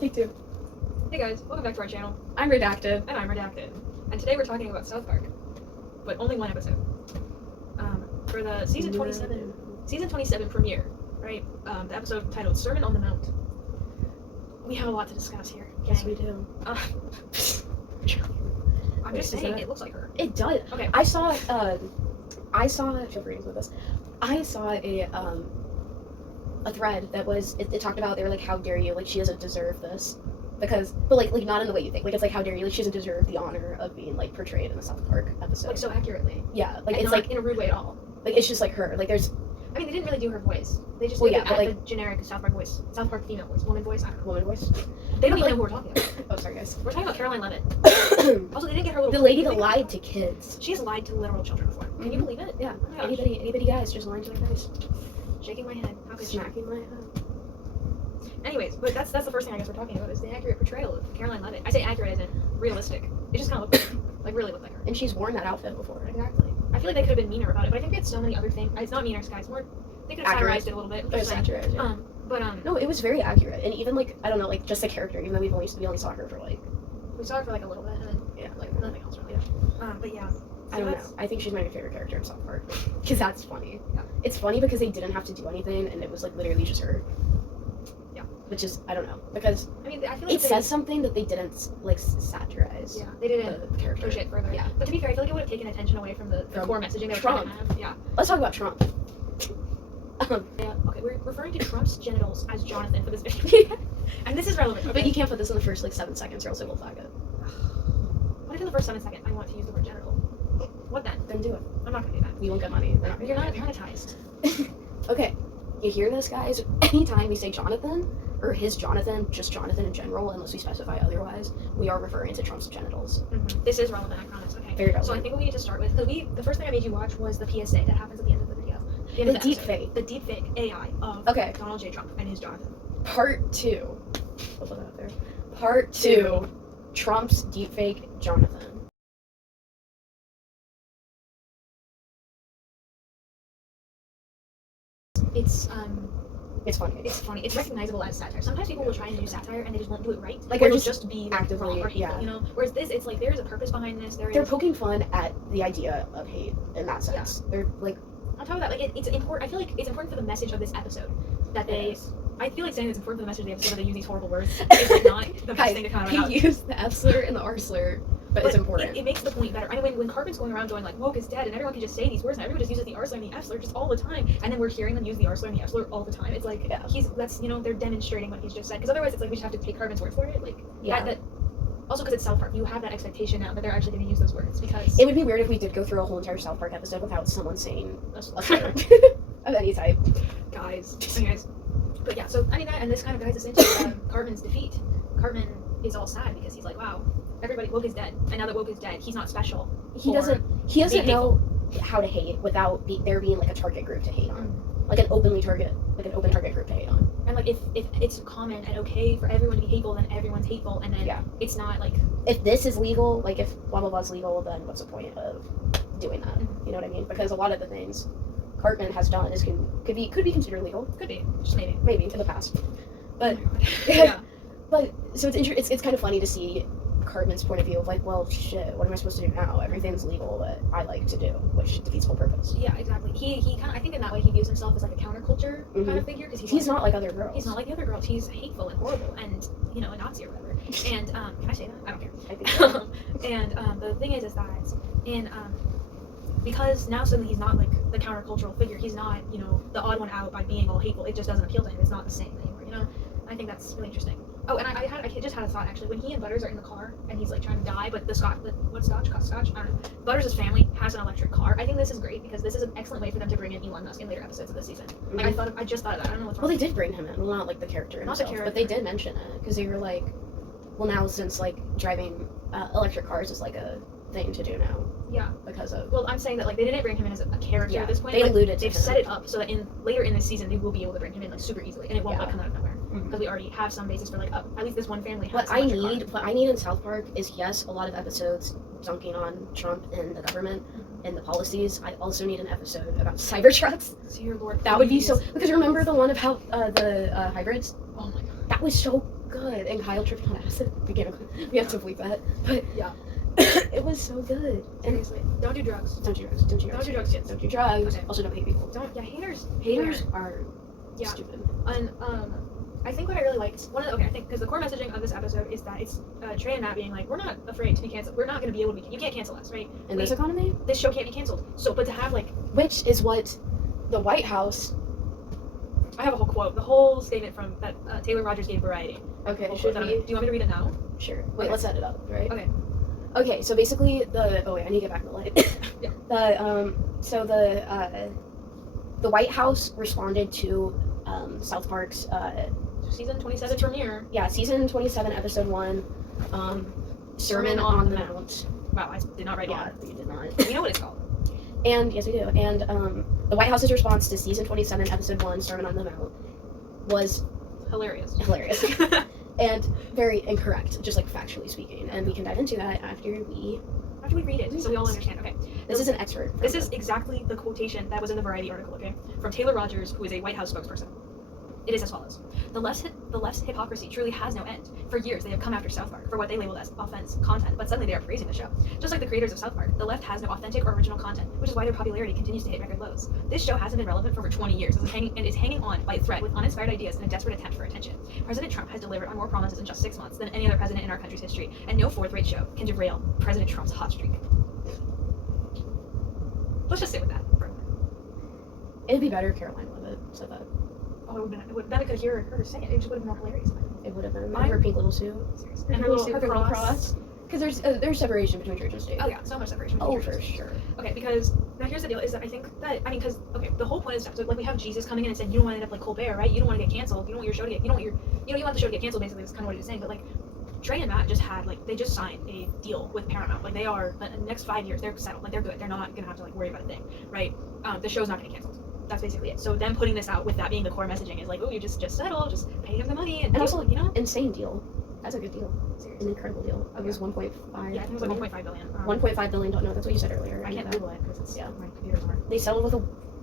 Take two. Hey guys, welcome back to our channel. I'm Redacted. And I'm Redacted. And today we're talking about South Park. But only one episode. For the season 27 premiere, right? The episode titled Sermon on the Mount. We have a lot to discuss here. Yes, we do. I'm just saying, it looks like her. It does. Okay. I saw, feel free to with this. I saw a thread that was, it talked about, they were like, how dare you, like, she doesn't deserve this. Because, but like not in the way you think. Like, it's like, how dare you, like, she doesn't deserve the honor of being, like, portrayed in a South Park episode. Like, so accurately. Yeah, like, and it's not like, in a rude way at all. like, it's just like her. Like, there's, I mean, they didn't really do her voice. They just well, did yeah, but, the generic South Park voice. South Park female voice. Woman voice, I don't know. woman voice. They don't even know who we're talking about. Oh, sorry, guys. We're talking about Caroline Levitt. Also, they didn't get her little... The lady that lied to kids. She has lied to literal children before. Can you believe it? Yeah. Oh my gosh. Anybody guys just lying to their face. Shaking my head. How could she? Smacking my head. Anyways, but that's the first thing I guess we're talking about is the accurate portrayal of Caroline Levitt. I say accurate as in realistic. It just kind of looked like really looked like her. And she's worn that outfit before. Exactly. I feel like they could have been meaner about it, but I think they had so many other things. It's not meaner, guys. More, they could have satirized it a little bit. It was accurate. Yeah. No, No, it was very accurate, and even like I don't know, like just the character. Even though we only saw her for like we saw her for like a little bit, and then yeah, like nothing else really. But yeah. I don't know. I think she's my favorite character in South Park because that's funny. Yeah. It's funny because they didn't have to do anything, and it was like literally just her. Yeah. Which is I don't know because I mean I feel like it says something that they didn't like satirize. Yeah, they didn't the character. push it further. Yeah. But to be fair, I feel like it would have taken attention away from the core messaging they were trying to have. Yeah. Let's talk about Trump. Yeah. Okay, we're referring to Trump's genitals as Jonathan for this video. And this is relevant. Okay? But you can't put this in the first like 7 seconds, or else it will flag it. What if in the first 7 seconds I want to use the word genital? What then? Then do it. I'm not gonna do that. We won't get money. You're not monetized. Okay, you hear this, guys? Anytime we say Jonathan, or his Jonathan, just Jonathan in general, unless we specify otherwise, we are referring to Trump's genitals. Mm-hmm. This is relevant, I promise. Okay. Very relevant. So I think what we need to start with, the first thing I made you watch was the PSA that happens at the end of the video. The deep fake. The deep fake AI of Donald J. Trump and his Jonathan. Part 2. We'll put that up there. Part 2. Trump's deepfake Jonathan. It's funny. It's funny. It's recognizable as satire. Sometimes people will try and do satire and they just won't do it right. Like it'll just be actively wrong or hateful, you know. Whereas this, it's like there is a purpose behind this. They're poking fun at the idea of hate in that sense. Yeah. They're like on top of that, like it's important. I feel like it's important for the message of this episode that they. I feel like saying it's important for the message of the episode that they use these horrible words. It's not the best thing to come out. They use the F slur and the R slur, but it's important. It makes the point better. I mean, when Cartman's going around going like woke is dead, and everyone can just say these words, and everyone just uses the R slur and the F slur just all the time, and then we're hearing them use the R slur and the F slur all the time. It's like they're demonstrating what he's just said. Because otherwise, it's like we just have to take Cartman's word for it. Like also because it's South Park, you have that expectation now that they're actually going to use those words. Because it would be weird if we did go through a whole entire South Park episode without someone saying a slur of any type. Guys. But yeah, so I mean that, and this kind of guides us into Cartman's defeat. Cartman is all sad because he's like, wow, everybody woke is dead, and now that woke is dead, he's not special. He doesn't know how to hate without there being like a target group to hate on, like an open target group to hate on. And like if it's common and okay for everyone to be hateful, then everyone's hateful, and then it's not like if this is legal, like if blah blah blah is legal, then what's the point of doing that? Mm-hmm. You know what I mean? Because a lot of the things Cartman has done could be considered legal. Could be, just maybe in the past, but yeah. But so it's kind of funny to see Cartman's point of view of like, well, shit, what am I supposed to do now? Everything's legal that I like to do, which defeats the whole purpose. Yeah, exactly. He kind of, I think in that way he views himself as like a counterculture kind of figure because he's not like other girls. He's not like the other girls. He's hateful and horrible and a Nazi or whatever. And can I say that? I don't care. I think so. And the thing is that because now suddenly he's not like the countercultural figure. He's not the odd one out by being all hateful. It just doesn't appeal to him. It's not the same anymore. I think that's really interesting. Oh, and I just had a thought actually. When he and Butters are in the car and he's like trying to die, but Scotch? I don't know. Butters' family has an electric car. I think this is great because this is an excellent way for them to bring in Elon Musk in later episodes of this season. Like I just thought of that. I don't know what's wrong. Well, they did bring him in. Well, not like the character himself, but they did mention it because they were like, well, now since like driving electric cars is like a thing to do now. Yeah. Because of... Well, I'm saying that, like, they didn't bring him in as a character at this point. They alluded to They've set it up so that later in this season, they will be able to bring him in, like, super easily. And it won't, like, come out of nowhere. Because we already have some basis for, like, at least this one family has what I need in South Park is, yes, a lot of episodes dunking on Trump and the government and the policies. I also need an episode about Cybertrucks. Dear Lord, that would be so... Because remember the one of how the hybrids? Oh, my God. That was so good. And Kyle tripped on acid. We have to bleep that. But Yeah. it was so good. And Seriously, don't do drugs. don't do drugs. Don't do drugs. Don't do drugs, kids. Don't do drugs. Okay. Also, don't hate people. Don't. Yeah, haters. Haters are Yeah. stupid. And I think what I really liked, I think because the core messaging of this episode is that it's Trey and Matt being like, we're not afraid to be canceled. We're not going to be able to be. You can't cancel us, right? In this economy, This show can't be canceled. So, but to have like, which is what the White House. I have a whole quote, the whole statement from that Taylor Rogers gave Variety. Okay, Whole should quote. we? Do you want me to read it now? Sure. Wait, Okay. let's set it up, right? Okay. Okay, so basically I need to get back in the light. Yeah. The White House responded to South Park's Season 27 premiere. season 27, episode 1, Sermon on the Mount. Wow, I did not write it Yeah, down. you did not. You know what it's called. And yes, we do. And the White House's response to season 27, episode 1, Sermon on the Mount, was Hilarious. hilarious and very incorrect, just like factually speaking. And we can dive into that after we. After we read it, so we all understand. Okay. This is an expert. This is exactly the quotation that was in the Variety article, okay? From Taylor Rogers, who is a White House spokesperson. It is as follows. The left's hypocrisy truly has no end. For years, they have come after South Park for what they labeled as offense content, but suddenly they are praising the show. Just like the creators of South Park, the left has no authentic or original content, which is why their popularity continues to hit record lows. This show hasn't been relevant for over 20 years and is hanging on by a thread with uninspired ideas in a desperate attempt for attention. President Trump has delivered on more promises in just 6 months than any other president in our country's history, and no fourth-rate show can derail President Trump's hot streak. Let's just sit with that for a minute. It'd be better if Caroline Levitt said that. Oh, then I could hear her say it. It just would have been more hilarious. It would have been I'm- her pink little suit. Seriously. And her little cross. Because there's separation between church and state. Oh yeah, so much separation. Oh, between for churches. sure. Okay, because now here's the deal: is that I think that because the whole point is that so like we have Jesus coming in and saying you don't want to end up like Colbert, right? You don't want to get canceled. You don't want your show to get. You don't want you want the show to get canceled. Basically, that's kind of what he was saying. But like Trey and Matt just had they just signed a deal with Paramount. Like they are the next 5 years they're settled. Like they're good. They're not gonna have to worry about a thing, right? The show's not gonna get canceled. That's basically it. So them putting this out with that being the core messaging is like, oh, you just settle, just pay him the money and also, insane deal. That's a good deal. Seriously. An incredible deal. It was 1.5. Yeah, I think it was like 1.5 billion. 1.5 billion. Don't know. That's what you said earlier. I can't Google it because it's my computer's hard. They settled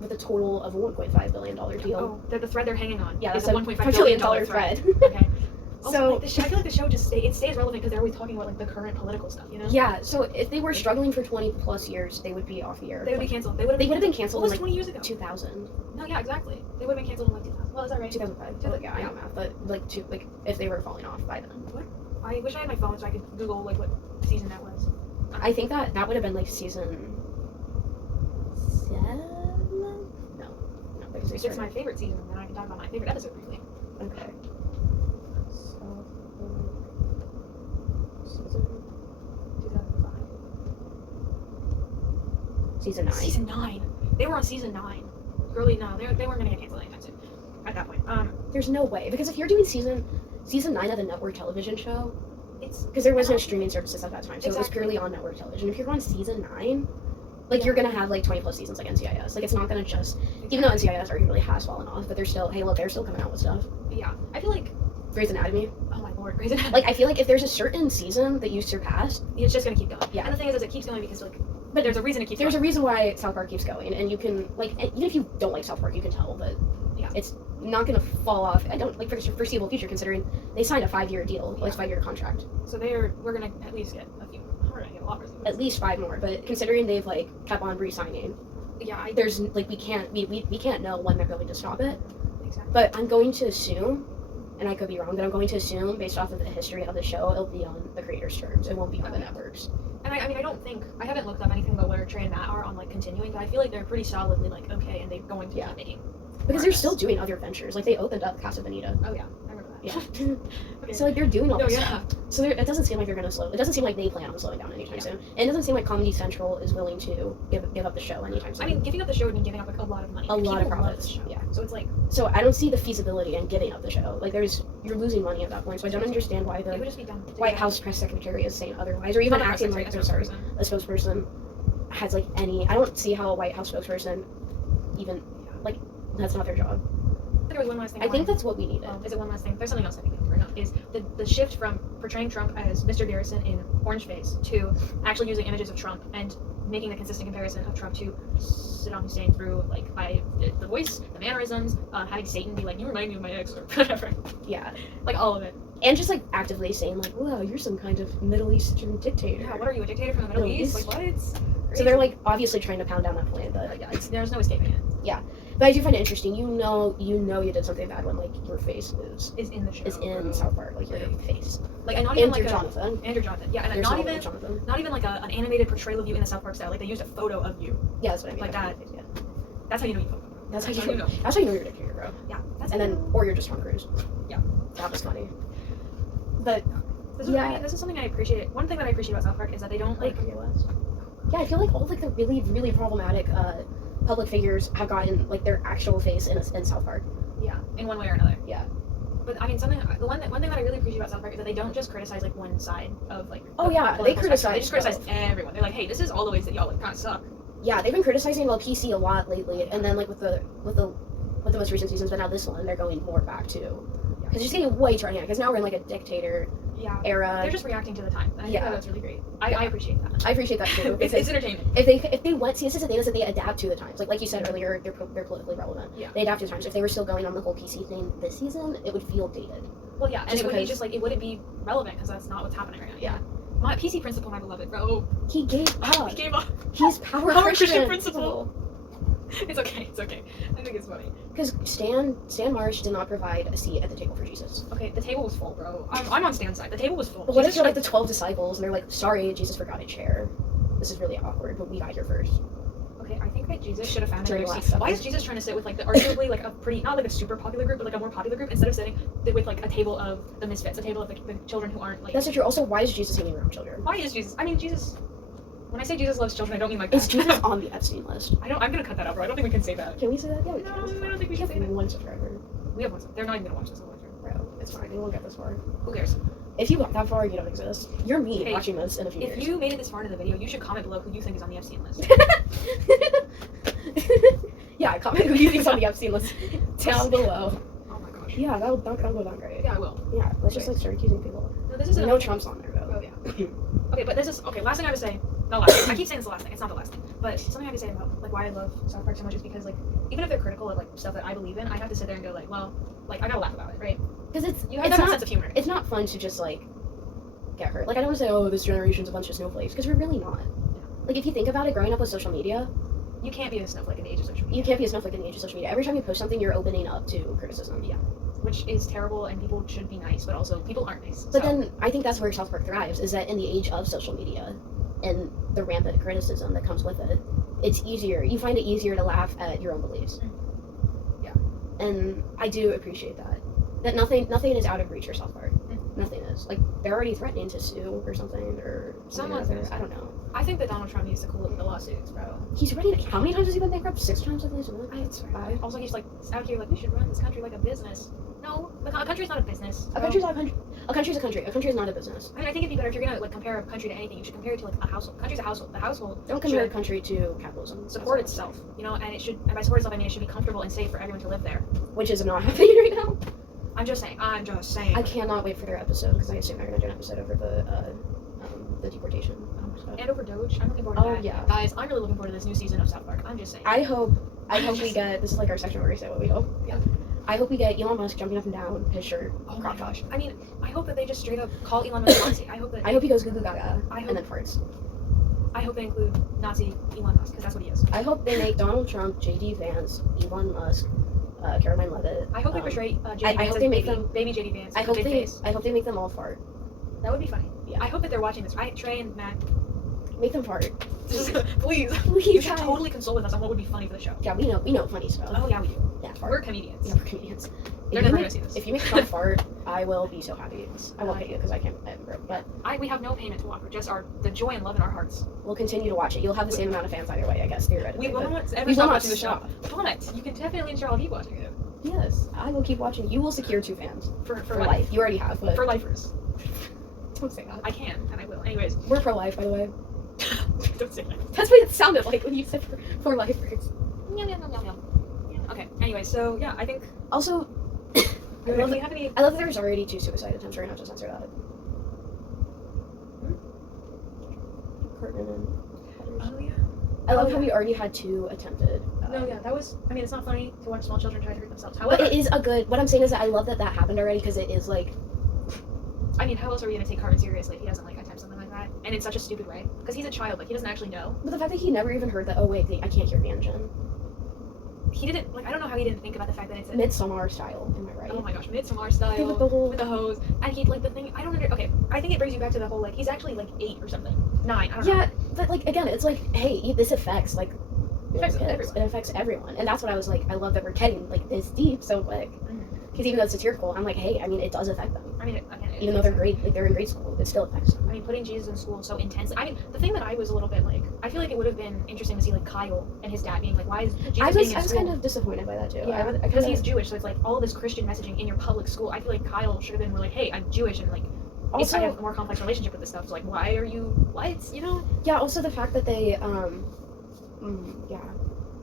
with a total of a 1.5 billion dollar deal. Oh, the thread they're hanging on. Yeah, is that's a 1.5 billion dollar thread. Okay. Also, So- the show, I feel like the show just stays relevant because they're always talking about the current political stuff, Yeah. So if they were struggling for 20 plus years, they would be off the air. They would be canceled. They would have been canceled in like 20 years ago. 2000. No, yeah, exactly. They would have been canceled in 2000. Well, is that right? 2005. Well, yeah, I know math, but if they were falling off by then. I wish I had my phone so I could Google what season that was. I think that would have been season 7. No, because they It's started. my favorite season, and then I can talk about my favorite episode briefly. Okay. So, Season 2005. season 9. Season 9. They were on season 9. Girly, no, they weren't gonna get canceled anytime soon. At that point, There's no way, because if you're doing season 9 of a network television show, it's because there was no streaming services at that time, so it was Exactly. purely on network television. If you're on season 9, you're gonna have 20 plus seasons like NCIS. It's not gonna just, even though NCIS arguably has fallen off, but they're still, hey, look, they're still coming out with stuff. Yeah, I feel like, Grey's Anatomy. oh my lord, Grey's Anatomy. I feel like if there's a certain season that you surpassed, It's just gonna keep going. Yeah. And the thing is it keeps going because but there's a reason it keeps there's a going. reason why South Park keeps going, and you can even if you don't like South Park, you can tell that Yeah. it's not gonna fall off. I don't for the foreseeable future, considering they signed a 5-year deal, Yeah. 5-year contract, So we're gonna at least get a few. We're gonna get a lot more. at least 5 more. But considering they've kept on re-signing, Yeah, there's we can't know when they're going to stop it. exactly. But I'm going to assume, and I could be wrong, but I'm going to assume based off of the history of the show, it'll be on the creators' terms. It won't be on the networks. And I mean, I haven't looked up anything about where Trey and Matt are on continuing, but I feel like they're pretty solidly okay, and they're going to Yeah. keep making. Because they're still doing other ventures. They opened up Casa Bonita. Oh yeah, I remember that. Yeah. Okay. So they're doing all No, this yeah. stuff. So it doesn't seem like they're gonna slow. It doesn't seem like they plan on slowing down anytime Yeah. soon. And it doesn't seem like Comedy Central is willing to give up the show anytime soon. I mean, giving up the show would mean giving up a lot of money. A lot of People love profits, this show. yeah. So it's So I don't see the feasibility in giving up the show. You're losing money at that point. So I don't understand why it would the just be dumb. to White do House press secretary is saying otherwise, or even Not a acting press like secretary, a spokesperson has any. I don't see how a White House spokesperson even that's not their job. There was one last thing. I think that's what we needed. Is it one last thing? There's something else I think we need to bring up. Is the shift from portraying Trump as Mr. Garrison in Orange Face to actually using images of Trump and making the consistent comparison of Trump to Saddam Hussein through by the voice, the mannerisms, having Satan be like, you remind me of my ex or whatever. Yeah. All of it. And just like actively saying like, "Wow, you're some kind of Middle Eastern dictator." Yeah, what are you, a dictator from the Middle Middle East? East. Like, what? So they're like obviously trying to pound down that point, but yeah, there's no escaping it. but I do find it interesting. You know you did something bad when like your face Is in the show. is in South Park, like your face. Like, and not even Andrew like Jonathan. Andrew Jonathan. Yeah, and There's not no even Jonathan. not even like an animated portrayal of you in the South Park style. Like they used a photo of you. Yeah, that's what I mean. Like that. Yeah. That's how you know you. That's how That's you know. That's how you know you're a dictator, bro. Yeah. That's And how then, you know. or you're just Tom Cruise. Yeah. That was funny. But This is, I mean, this is something I appreciate. One thing that I appreciate about South Park is that they don't like. yeah, I feel like all like the really really problematic public figures have gotten like their actual face in South Park. Yeah, in one way or another. Yeah. But I mean, one thing that I really appreciate about South Park is that they don't just criticize like one side of like. Oh, the yeah, they political spectrum. They just criticize criticize everyone. They're like, hey, this is all the ways that y'all like kind of suck. Yeah, they've been criticizing PC a lot lately, and then like with the most recent seasons, but now this one they're going more back to because it's getting way too right now. Because now we're in like a dictator Yeah. era. They're just reacting to the time. And I think that's really great. I appreciate that. I appreciate that too. It's entertainment. If they went, see, this is the thing is that they adapt to the times. Like you said earlier, they're politically relevant. Yeah. They adapt to the times. If they were still going on the whole PC thing this season, it would feel dated. Well, yeah, and Just it would be because- just like it wouldn't be relevant because that's not what's happening right now. Yeah. My PC principal, my beloved, bro. He gave up. He gave up. He's power Christian Christian principal. It's okay. It's okay. I think it's funny. Because Stan Marsh did not provide a seat at the table for Jesus. Okay, the table was full, bro. I'm on Stan's side. The table was full. But what if Jesus you're like the 12 disciples and they're like, sorry, Jesus forgot a chair. This is really awkward, but we got here first. Okay, I think that Jesus should have found During another last seat. supper. Why is Jesus trying to sit with like the arguably like a pretty not like a super popular group, but like a more popular group instead of sitting with like a table of the misfits, a table of the children who aren't like. That's so true. Also, why is Jesus hanging around children? Why is Jesus? I mean, Jesus. When I say Jesus loves children, I don't mean like that. Is Jesus on the Epstein list? I'm gonna cut that out, bro. I don't think we can say that. Can we say that? Yeah, we No, can. It's I fine. don't think we We should have say that. one subscriber. We have one. They're not even gonna watch this. Bro, it's fine. We won't get this far. Who cares? If you got that far, you don't exist. You're me Hey, watching this in a few If years. you made it this far into the video, you should comment below who you think is on the Epstein list. Yeah, comment who you think's on the Epstein list down below. Oh my gosh. Yeah, that'll go down great. Yeah, I will. Yeah, let's just like start accusing people. No, this is We know Trump's on there though. Oh yeah. Okay, but this is okay. Last thing I have to say. Not last thing. I keep saying it's the last thing. It's not the last thing. But something I have to say about like why I love South Park so much is because like even if they're critical of like stuff that I believe in, I have to sit there and go like, well, like I gotta laugh about it, right? Because You have it's to have a not sense of humor. it's not fun to just like get hurt. Like I don't want to say, oh, this generation's a bunch of snowflakes, because we're really not. Like if you think about it, growing up with social media, You can't be a snowflake in the age of social media. you can't be a snowflake in the age of social media. Every time you post something, you're opening up to criticism. Yeah. Which is terrible, and people should be nice, but also people aren't nice. But so. then I think that's where South Park thrives, is that in the age of social media and the rampant criticism that comes with it, it's easier. You find it easier to laugh at your own beliefs. Yeah. And I do appreciate that. That nothing is out of reach for South Park. Nothing is. Like, they're already threatening to sue or something, or something Someone's or other. gonna I don't know. I think that Donald Trump needs to cool it with the lawsuits, bro. He's ready to, how many times has he been bankrupt? 6 times, I think, something like that? It's Five. Also, he's like out here like we should run this country like a business. No, a country's not a business. A country's not a country. A country's a country. A country is not a business. I mean, I think it'd be better if you're gonna like compare a country to anything. You should compare it to like a household. A country's a household. The household Don't compare a should country to capitalism. support That's all. itself, you know, and it should. And by support itself, I mean it should be comfortable and safe for everyone to live there. Which is not happening right now. I'm just saying. I'm just saying. I cannot wait for their episode, because I assume they're going to do an episode over the deportation. And over Doge, I'm looking forward to Oh, that. yeah. Guys, I'm really looking forward to this new season of South Park. I'm just saying. I hope we get, this is like our section where we say what we hope. Yeah. I hope we get Elon Musk jumping up and down his shirt. Oh my crop top. gosh. I mean, I hope that they just straight up call Elon Musk Nazi. I hope that. I hope he goes goo goo gaga I hope- and then farts. I hope they include Nazi Elon Musk because that's what he is. I hope they make Donald Trump, JD Vance, Elon Musk, Caroline Levitt. I hope they portray JD I Vance hope as they make baby, them- baby JD Vance. I with hope a big they face. I hope they make them all fart. That would be funny. Yeah. I hope that they're watching this, right? Trey and Matt. Make them fart. Please. Please, You should guys. totally console with us on what would be funny for the show. Yeah, we know funny stuff. Oh yeah, we do. Yeah, We're fart. comedians. Yeah, we're comedians. They're If you never make- gonna see this. If you make Trump fart, I will be so happy. I won't pay you because I'm broke, but We have no payment to offer, just the joy and love in our hearts. we'll continue to watch it. You'll have the same amount of fans either way, I guess, theoretically. We will but- not ever we will stop not watching the show. stop. Comment. You can definitely ensure I'll keep watching it. Yes, I will keep watching. You will secure 2 fans For for life. You already have, but For lifers. don't say that. I can, and I will. Anyways. We're pro-life, by the way. Don't say that. That's what it sounded like when you said for lifers. Okay, anyway, so yeah, I think. Also, Do I love, we have any. I love that there's already 2 suicide attempts. We're gonna have to censor that. Courtney and Heather's. Oh, yeah. I love how we already had 2 attempted. No, yeah, that was. I mean, it's not funny to watch small children try to hurt themselves. But However, it is a good. What I'm saying is that I love that happened already, because it is like I mean, how else are we gonna take Carmen seriously if he doesn't like attempt something like that, and in such a stupid way? Because he's a child, like he doesn't actually know. But the fact that he never even heard that, oh wait, I can't hear the engine. He didn't like. I don't know how he didn't think about the fact that it's a Midsommar style, am I right? oh my gosh, Midsommar style With the whole with the hose, and he like the thing. I don't under. Okay, I think it brings you back to the whole like he's actually like 8 or something, 9. I don't know. yeah, but like again, it's like, hey, this affects like Affects kids. everyone. It affects everyone, and that's what I was like. I love that we're getting like this deep so quick. Because even though it's satirical, I'm like, hey, I mean, it does affect them. I mean, Even though they're grade, like they're in grade school, it still affects them. I mean, putting Jesus in school so intensely. I mean, the thing that I was a little bit like, I feel like it would have been interesting to see like Kyle and his dad being like, why is Jesus being in I was school? kind of disappointed by that too. Yeah, I because he's Jewish, so it's like all of this Christian messaging in your public school. I feel like Kyle should have been more like, hey, I'm Jewish, and like, also I have a more complex relationship with this stuff. So like, why are you what? You know? yeah. Also the fact that they yeah.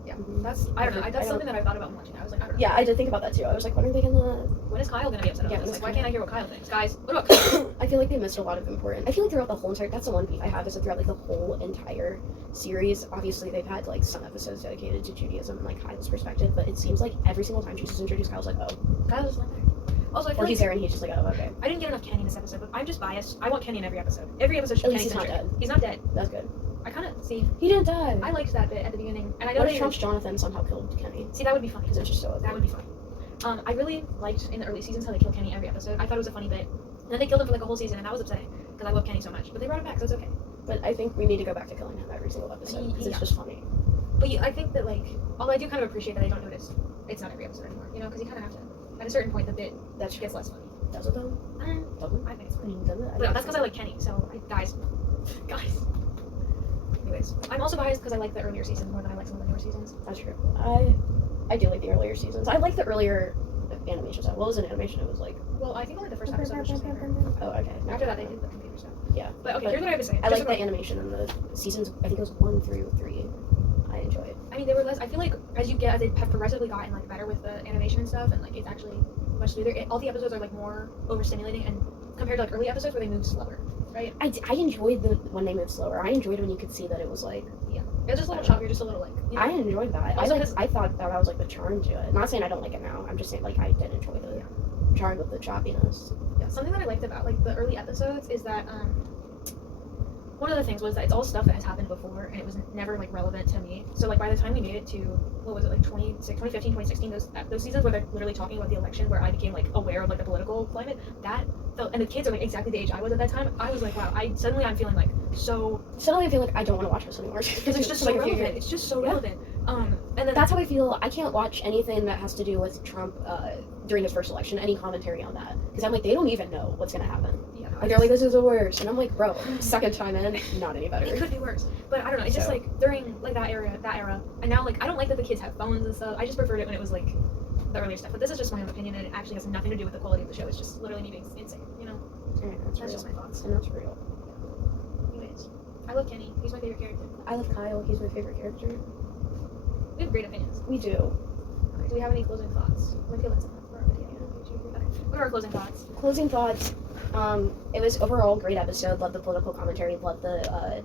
Yeah, Mhm. that's I don't know. That's something that I thought about watching. I was like, I don't know. Yeah, I did think about that too. I was like, when are they gonna? When is Kyle gonna be upset Yeah, about this? when is Like, why Kyle- can't I hear what Kyle thinks, guys? What about Kyle? I feel like they missed a lot of important. I feel like throughout the whole entire. That's the one beef I have is that throughout like the whole entire series, obviously they've had like some episodes dedicated to Judaism and like Kyle's perspective, but it seems like every single time Jesus introduced, Kyle's like, oh, Kyle's just not there. Also, I feel or like he's there and he's just like, oh, okay, I didn't get enough Kenny in this episode, but I'm just biased. I want Kenny in every episode. Every episode should At be least Kenny he's not centric. dead. He's not dead. that's good. I kind of see. He didn't die. I liked that bit at the beginning, and I know What if they Trump's Jonathan somehow killed Kenny? see that would be funny Because it's just so. that would be funny. I really liked in the early seasons how they killed Kenny every episode. I thought it was a funny bit. And then they killed him for like a whole season, and that was upsetting because I love Kenny so much. But they brought him back, so it's okay. But I think we need to go back to killing him every single episode because Yeah. it's just funny. But yeah, I think that like, although I do kind of appreciate that I don't notice it's not every episode anymore, you know, because you kind of have to. At a certain point, the bit that gets less funny. Does it though? Doesn't. I think it's I funny. mean, does it? But that's because I like Kenny. So guys. Anyways, I'm also biased because I like the earlier seasons more than I like some of the newer seasons. That's true. I do like the earlier seasons. I like the earlier animation stuff. What was an animation? It was like. Well, I think only the first episode was just Hammer. Oh, okay. After that, they did the computer stuff. Yeah. But okay, But here's what I have to say. I Just like the about- animation in the seasons. I think it was 1 through 3. I enjoyed. I mean, they were less. I feel like as they have progressively gotten like better with the animation and stuff, and like it's actually much smoother. All the episodes are like more overstimulating, and compared to like early episodes where they move slower, right? I enjoyed when they moved slower. I enjoyed when you could see that it was like. It was just a little choppier, just a little like. You know, I enjoyed that. Also, I thought that was like the charm to it. Not saying I don't like it now. I'm just saying like I did enjoy the charm of the choppiness. yeah, something that I liked about like the early episodes is that one of the things was that it's all stuff that has happened before and it was never like relevant to me. So like by the time we made it to what was it like 2015, 2016, those seasons where they're literally talking about the election where I became like aware of like the political climate, that felt, and the kids are like exactly the age I was at that time. I was like, wow, I'm feeling like so Suddenly I feel like I don't want to watch this anymore because it's just so like a few relevant. years. It's just so Yeah. relevant. And then That's how I feel. I can't watch anything that has to do with Trump during his first election. Any commentary on that because I'm like they don't even know what's gonna happen. yeah, Like they're like this is the worst, and I'm like, bro, second time in, not any better. it could be worse, but I don't know. It's just So- like during like that era, and now like I don't like that the kids have phones and stuff. I just preferred it when it was like the earlier stuff. But this is just my own opinion, and it actually has nothing to do with the quality of the show. It's just literally me being insane, you know. Yeah, That's real. just my thoughts. And that's real. Anyways, I love Kenny. He's my favorite character. I love Kyle. He's my favorite character. We have great opinions. We do. Alright, do we have any closing thoughts? I feel that's enough for our video. Okay. What are our closing thoughts? Closing thoughts. It was overall a great episode. Loved the political commentary. Loved the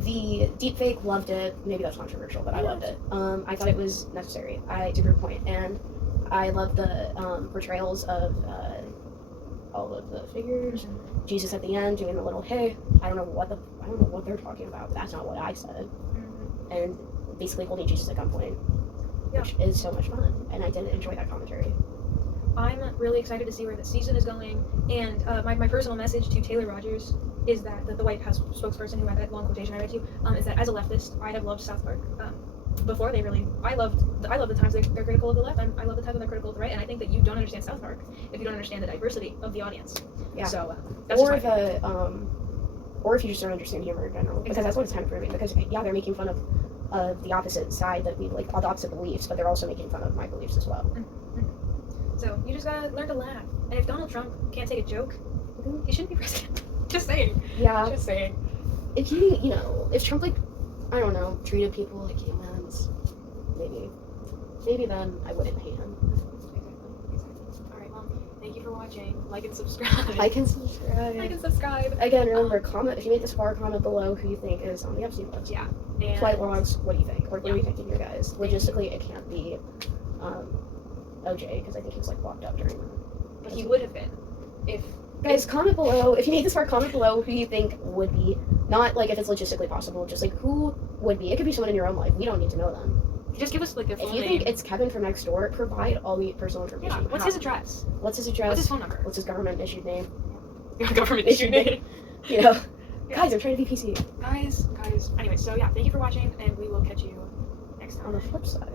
deepfake. Loved it. Maybe that's controversial, but I loved it. I thought it was necessary. To prove a point, and I loved the portrayals of all of the figures. Jesus at the end doing the little hey. I don't know what they're talking about. But that's not what I said. And basically holding Jesus at gunpoint, which is so much fun. And I did enjoy that commentary. I'm really excited to see where the season is going, and my personal message to Taylor Rogers is that the White House spokesperson who had that long quotation I read to you, is that as a leftist, I have loved South Park. Before they really, I love the times they're critical of the left. I love the times when they're critical of the right, and I think that you don't understand South Park if you don't understand the diversity of the audience. Yeah. So that's Or just my or if you just don't understand humor in general, because that's what it's kind of proving. Because yeah, they're making fun of the opposite side that we like, all the opposite beliefs, but they're also making fun of my beliefs as well. So you just gotta learn to laugh. And if Donald Trump can't take a joke, he shouldn't be president. Just saying. Yeah. Just saying. If he, if Trump like, I don't know, treated people like humans, maybe then I wouldn't hate him. Exactly. Alright, well, thank you for watching. Like and subscribe. Like and subscribe. Like and subscribe. Again, remember, comment if you make this far, comment below who you think is on the Epstein list. Yeah. And Flight logs, what do you think? Or what are you thinking, you guys? Logistically, it can't be OJ, because I think he was like locked up during that. But he would have been if Guys, comment below if you made this far. Comment below who you think would be, not like if it's logistically possible, just like who would be. It could be someone in your own life. We don't need to know them. Just give us like their full If you name. think it's Kevin from next door, provide all the personal information. Yeah. What's his address? What's his address? What's his phone number? What's his government issued name? Government issued name. You know, Yeah. guys, I'm trying to be PC. Guys. Anyway, so yeah, thank you for watching, and we will catch you next time. On the flip side.